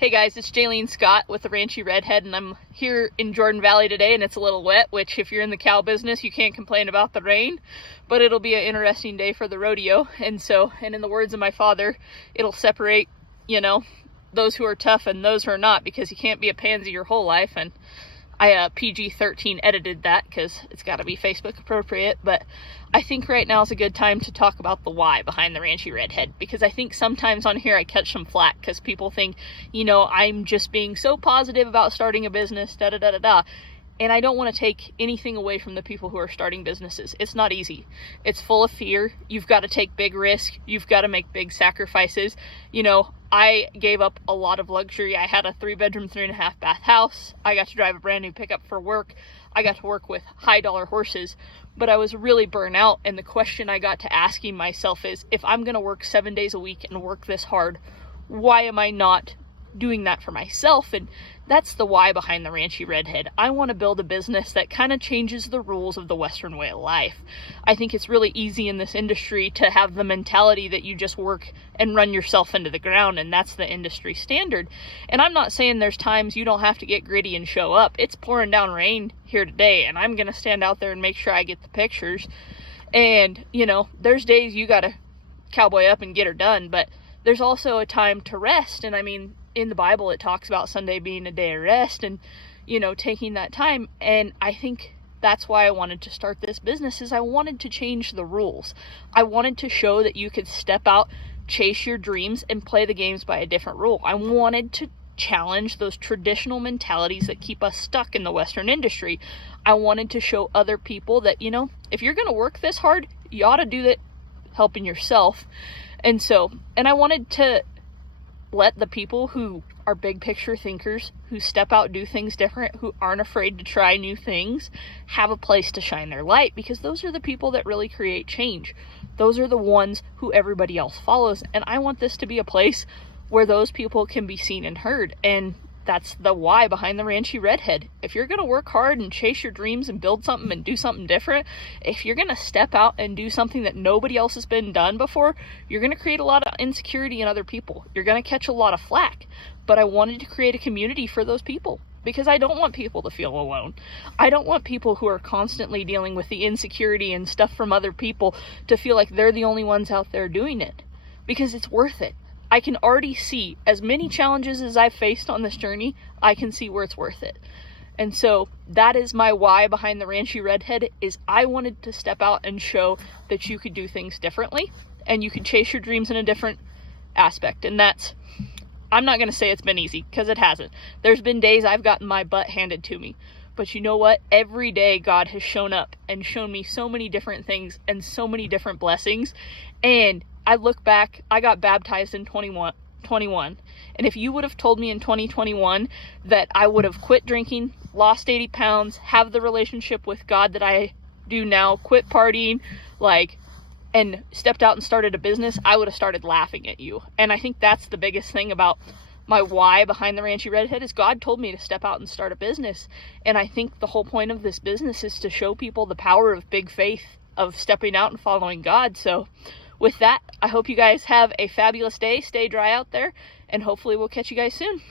Hey guys, it's Jaylene Scott with the Ranchy Redhead, and I'm here in Jordan Valley today, and it's a little wet, which if you're in the cow business, you can't complain about the rain, but it'll be an interesting day for the rodeo. And in the words of my father, it'll separate, those who are tough and those who are not, because you can't be a pansy your whole life. And I PG-13 edited that because it's got to be Facebook appropriate, but I think right now is a good time to talk about the why behind the Ranchy Redhead, because I think sometimes on here I catch some flack because people think, I'm just being so positive about starting a business, da-da-da-da-da. And I don't want to take anything away from the people who are starting businesses. It's not easy. It's full of fear. You've got to take big risks. You've got to make big sacrifices. I gave up a lot of luxury. I had a 3-bedroom, 3.5 bath house. I got to drive a brand new pickup for work. I got to work with high dollar horses, but I was really burnt out. And the question I got to asking myself is, if I'm going to work 7 days a week and work this hard, why am I not doing that for myself? And that's the why behind the Ranchy Redhead. I want to build a business that kind of changes the rules of the Western way of life. I think it's really easy in this industry to have the mentality that you just work and run yourself into the ground, and that's the industry standard. And I'm not saying there's times you don't have to get gritty and show up. It's pouring down rain here today, and I'm going to stand out there and make sure I get the pictures. And, there's days you got to cowboy up and get her done, but there's also a time to rest. And I mean, in the Bible, it talks about Sunday being a day of rest and, taking that time. And I think that's why I wanted to start this business, is I wanted to change the rules. I wanted to show that you could step out, chase your dreams, and play the games by a different rule. I wanted to challenge those traditional mentalities that keep us stuck in the Western industry. I wanted to show other people that, if you're going to work this hard, you ought to do that helping yourself. And I wanted to let the people who are big picture thinkers, who step out, do things different, who aren't afraid to try new things, have a place to shine their light, because those are the people that really create change. Those are the ones who everybody else follows. And I want this to be a place where those people can be seen and heard. And that's the why behind the Ranchy Redhead. If you're going to work hard and chase your dreams and build something and do something different, if you're going to step out and do something that nobody else has been done before, you're going to create a lot of insecurity in other people. You're going to catch a lot of flack. But I wanted to create a community for those people, because I don't want people to feel alone. I don't want people who are constantly dealing with the insecurity and stuff from other people to feel like they're the only ones out there doing it, because it's worth it. I can already see, as many challenges as I've faced on this journey, I can see where it's worth it. And so that is my why behind the Ranchy Redhead, is I wanted to step out and show that you could do things differently and you could chase your dreams in a different aspect. And I'm not going to say it's been easy, because it hasn't. There's been days I've gotten my butt handed to me. But you know what? Every day God has shown up and shown me so many different things and so many different blessings. And I look back, I got baptized in 21. And if you would have told me in 2021 that I would have quit drinking, lost 80 pounds, have the relationship with God that I do now, quit partying, and stepped out and started a business, I would have started laughing at you. And I think that's the biggest thing about my why behind the Ranchy Redhead, is God told me to step out and start a business. And I think the whole point of this business is to show people the power of big faith, of stepping out and following God. So with that, I hope you guys have a fabulous day. Stay dry out there, and hopefully we'll catch you guys soon.